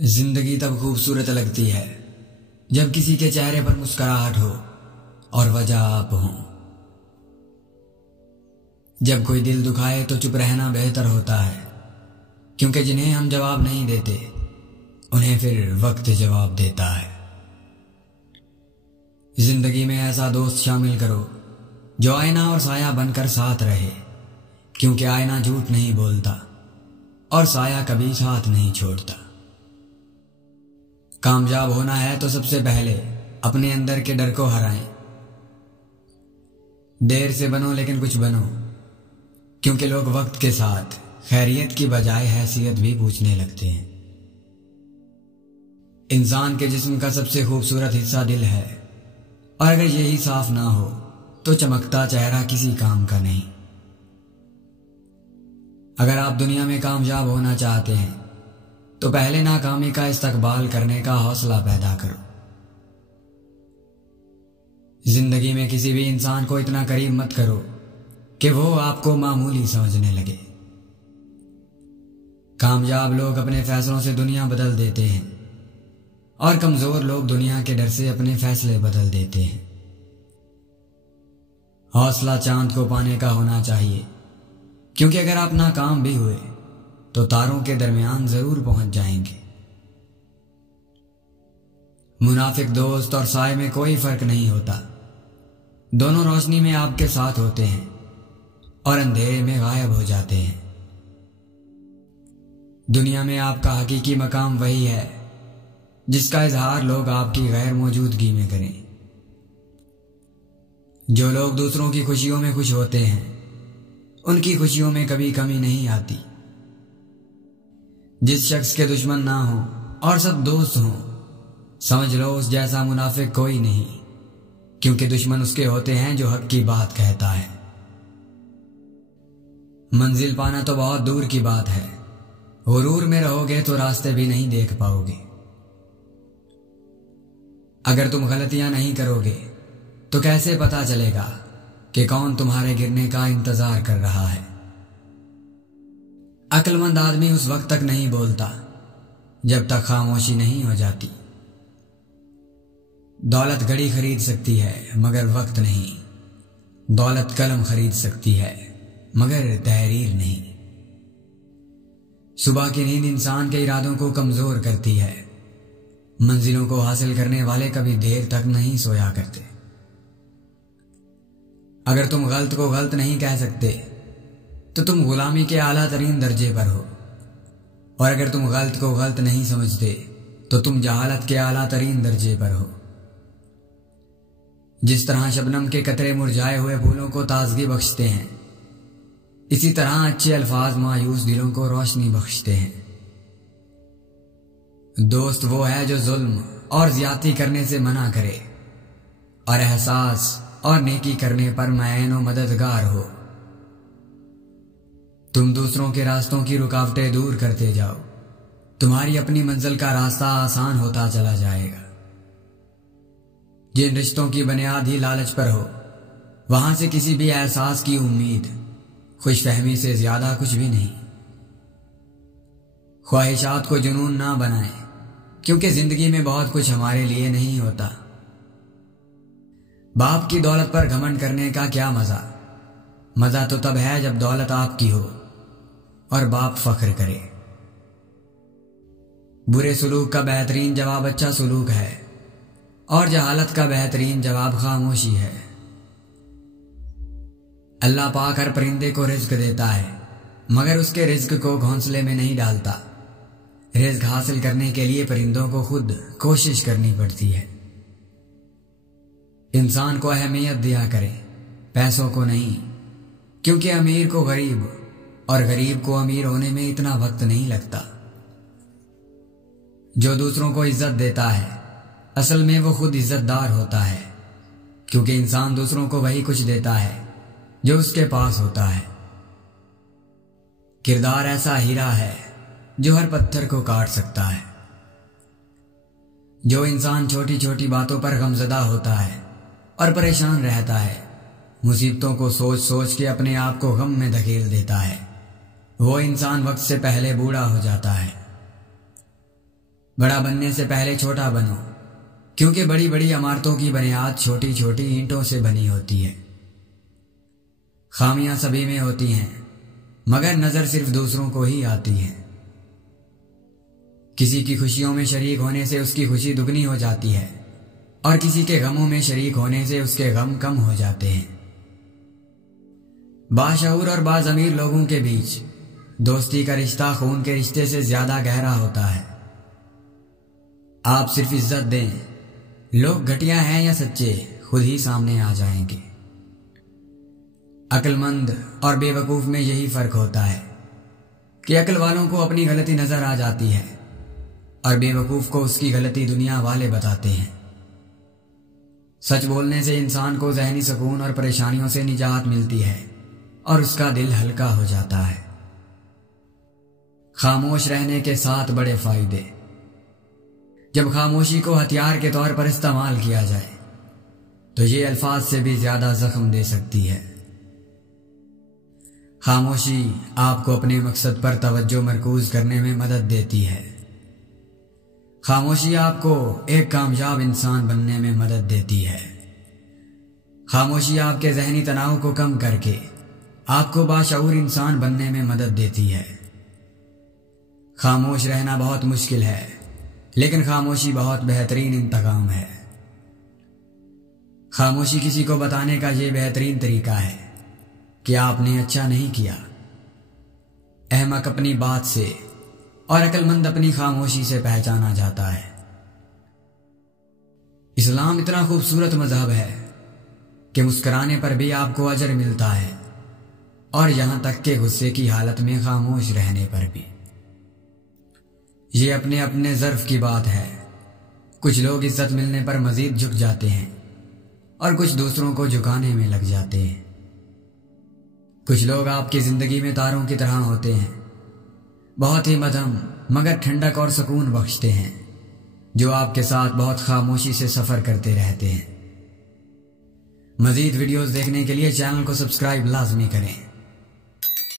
زندگی تب خوبصورت لگتی ہے جب کسی کے چہرے پر مسکراہٹ ہو اور وجہ آپ ہوں۔ جب کوئی دل دکھائے تو چپ رہنا بہتر ہوتا ہے، کیونکہ جنہیں ہم جواب نہیں دیتے انہیں پھر وقت جواب دیتا ہے۔ زندگی میں ایسا دوست شامل کرو جو آئینہ اور سایہ بن کر ساتھ رہے، کیونکہ آئینہ جھوٹ نہیں بولتا اور سایہ کبھی ساتھ نہیں چھوڑتا۔ کامیاب ہونا ہے تو سب سے پہلے اپنے اندر کے ڈر کو ہرائیں۔ دیر سے بنو لیکن کچھ بنو، کیونکہ لوگ وقت کے ساتھ خیریت کی بجائے حیثیت بھی پوچھنے لگتے ہیں۔ انسان کے جسم کا سب سے خوبصورت حصہ دل ہے، اور اگر یہی صاف نہ ہو تو چمکتا چہرہ کسی کام کا نہیں۔ اگر آپ دنیا میں کامیاب ہونا چاہتے ہیں تو پہلے ناکامی کا استقبال کرنے کا حوصلہ پیدا کرو۔ زندگی میں کسی بھی انسان کو اتنا قریب مت کرو کہ وہ آپ کو معمولی سمجھنے لگے۔ کامیاب لوگ اپنے فیصلوں سے دنیا بدل دیتے ہیں، اور کمزور لوگ دنیا کے ڈر سے اپنے فیصلے بدل دیتے ہیں۔ حوصلہ چاند کو پانے کا ہونا چاہیے، کیونکہ اگر آپ ناکام بھی ہوئے تو تاروں کے درمیان ضرور پہنچ جائیں گے۔ منافق دوست اور سائے میں کوئی فرق نہیں ہوتا، دونوں روشنی میں آپ کے ساتھ ہوتے ہیں اور اندھیرے میں غائب ہو جاتے ہیں۔ دنیا میں آپ کا حقیقی مقام وہی ہے جس کا اظہار لوگ آپ کی غیر موجودگی میں کریں۔ جو لوگ دوسروں کی خوشیوں میں خوش ہوتے ہیں ان کی خوشیوں میں کبھی کمی نہیں آتی۔ جس شخص کے دشمن نہ ہوں اور سب دوست ہوں، سمجھ لو اس جیسا منافق کوئی نہیں، کیونکہ دشمن اس کے ہوتے ہیں جو حق کی بات کہتا ہے۔ منزل پانا تو بہت دور کی بات ہے، غرور میں رہو گے تو راستے بھی نہیں دیکھ پاؤ گے۔ اگر تم غلطیاں نہیں کرو گے تو کیسے پتا چلے گا کہ کون تمہارے گرنے کا انتظار کر رہا ہے؟ عقل مند آدمی اس وقت تک نہیں بولتا جب تک خاموشی نہیں ہو جاتی۔ دولت گھڑی خرید سکتی ہے مگر وقت نہیں، دولت قلم خرید سکتی ہے مگر تحریر نہیں۔ صبح کی نیند انسان کے ارادوں کو کمزور کرتی ہے، منزلوں کو حاصل کرنے والے کبھی دیر تک نہیں سویا کرتے۔ اگر تم غلط کو غلط نہیں کہہ سکتے تو تم غلامی کے اعلیٰ ترین درجے پر ہو، اور اگر تم غلط کو غلط نہیں سمجھتے تو تم جہالت کے اعلیٰ ترین درجے پر ہو۔ جس طرح شبنم کے قطرے مرجھائے ہوئے پھولوں کو تازگی بخشتے ہیں، اسی طرح اچھے الفاظ مایوس دلوں کو روشنی بخشتے ہیں۔ دوست وہ ہے جو ظلم اور زیادتی کرنے سے منع کرے اور احساس اور نیکی کرنے پر معین و مددگار ہو۔ تم دوسروں کے راستوں کی رکاوٹیں دور کرتے جاؤ، تمہاری اپنی منزل کا راستہ آسان ہوتا چلا جائے گا۔ جن رشتوں کی بنیاد ہی لالچ پر ہو، وہاں سے کسی بھی احساس کی امید خوش فہمی سے زیادہ کچھ بھی نہیں۔ خواہشات کو جنون نہ بنائیں، کیونکہ زندگی میں بہت کچھ ہمارے لیے نہیں ہوتا۔ باپ کی دولت پر گھمنڈ کرنے کا کیا مزہ؟ مزہ تو تب ہے جب دولت آپ کی ہو اور باپ فخر کرے۔ برے سلوک کا بہترین جواب اچھا سلوک ہے، اور جہالت کا بہترین جواب خاموشی ہے۔ اللہ پاک ہر پرندے کو رزق دیتا ہے، مگر اس کے رزق کو گھونسلے میں نہیں ڈالتا۔ رزق حاصل کرنے کے لیے پرندوں کو خود کوشش کرنی پڑتی ہے۔ انسان کو اہمیت دیا کرے، پیسوں کو نہیں، کیونکہ امیر کو غریب اور غریب کو امیر ہونے میں اتنا وقت نہیں لگتا۔ جو دوسروں کو عزت دیتا ہے اصل میں وہ خود عزت دار ہوتا ہے، کیونکہ انسان دوسروں کو وہی کچھ دیتا ہے جو اس کے پاس ہوتا ہے۔ کردار ایسا ہیرا ہے جو ہر پتھر کو کاٹ سکتا ہے۔ جو انسان چھوٹی چھوٹی باتوں پر غمزدہ ہوتا ہے اور پریشان رہتا ہے، مصیبتوں کو سوچ سوچ کے اپنے آپ کو غم میں دھکیل دیتا ہے، وہ انسان وقت سے پہلے بوڑھا ہو جاتا ہے۔ بڑا بننے سے پہلے چھوٹا بنو، کیونکہ بڑی بڑی عمارتوں کی بنیاد چھوٹی چھوٹی اینٹوں سے بنی ہوتی ہے۔ خامیاں سبھی میں ہوتی ہیں، مگر نظر صرف دوسروں کو ہی آتی ہے۔ کسی کی خوشیوں میں شریک ہونے سے اس کی خوشی دگنی ہو جاتی ہے، اور کسی کے غموں میں شریک ہونے سے اس کے غم کم ہو جاتے ہیں۔ باشعور اور باضمیر لوگوں کے بیچ دوستی کا رشتہ خون کے رشتے سے زیادہ گہرا ہوتا ہے۔ آپ صرف عزت دیں، لوگ گھٹیا ہیں یا سچے خود ہی سامنے آ جائیں گے۔ عقل مند اور بے وقوف میں یہی فرق ہوتا ہے کہ عقل والوں کو اپنی غلطی نظر آ جاتی ہے اور بے وقوف کو اس کی غلطی دنیا والے بتاتے ہیں۔ سچ بولنے سے انسان کو ذہنی سکون اور پریشانیوں سے نجات ملتی ہے اور اس کا دل ہلکا ہو جاتا ہے۔ خاموش رہنے کے 7 بڑے فائدے۔ جب خاموشی کو ہتھیار کے طور پر استعمال کیا جائے تو یہ الفاظ سے بھی زیادہ زخم دے سکتی ہے۔ خاموشی آپ کو اپنے مقصد پر توجہ مرکوز کرنے میں مدد دیتی ہے۔ خاموشی آپ کو ایک کامیاب انسان بننے میں مدد دیتی ہے۔ خاموشی آپ کے ذہنی تناؤ کو کم کر کے آپ کو باشعور انسان بننے میں مدد دیتی ہے۔ خاموش رہنا بہت مشکل ہے، لیکن خاموشی بہت بہترین انتقام ہے۔ خاموشی کسی کو بتانے کا یہ بہترین طریقہ ہے کہ آپ نے اچھا نہیں کیا۔ احمق اپنی بات سے اور عقل مند اپنی خاموشی سے پہچانا جاتا ہے۔ اسلام اتنا خوبصورت مذہب ہے کہ مسکرانے پر بھی آپ کو اجر ملتا ہے، اور یہاں تک کہ غصے کی حالت میں خاموش رہنے پر بھی۔ یہ اپنے اپنے ظرف کی بات ہے۔ کچھ لوگ عزت ملنے پر مزید جھک جاتے ہیں اور کچھ دوسروں کو جھکانے میں لگ جاتے ہیں۔ کچھ لوگ آپ کی زندگی میں تاروں کی طرح ہوتے ہیں، بہت ہی مدھم مگر ٹھنڈک اور سکون بخشتے ہیں، جو آپ کے ساتھ بہت خاموشی سے سفر کرتے رہتے ہیں۔ مزید ویڈیوز دیکھنے کے لیے چینل کو سبسکرائب لازمی کریں۔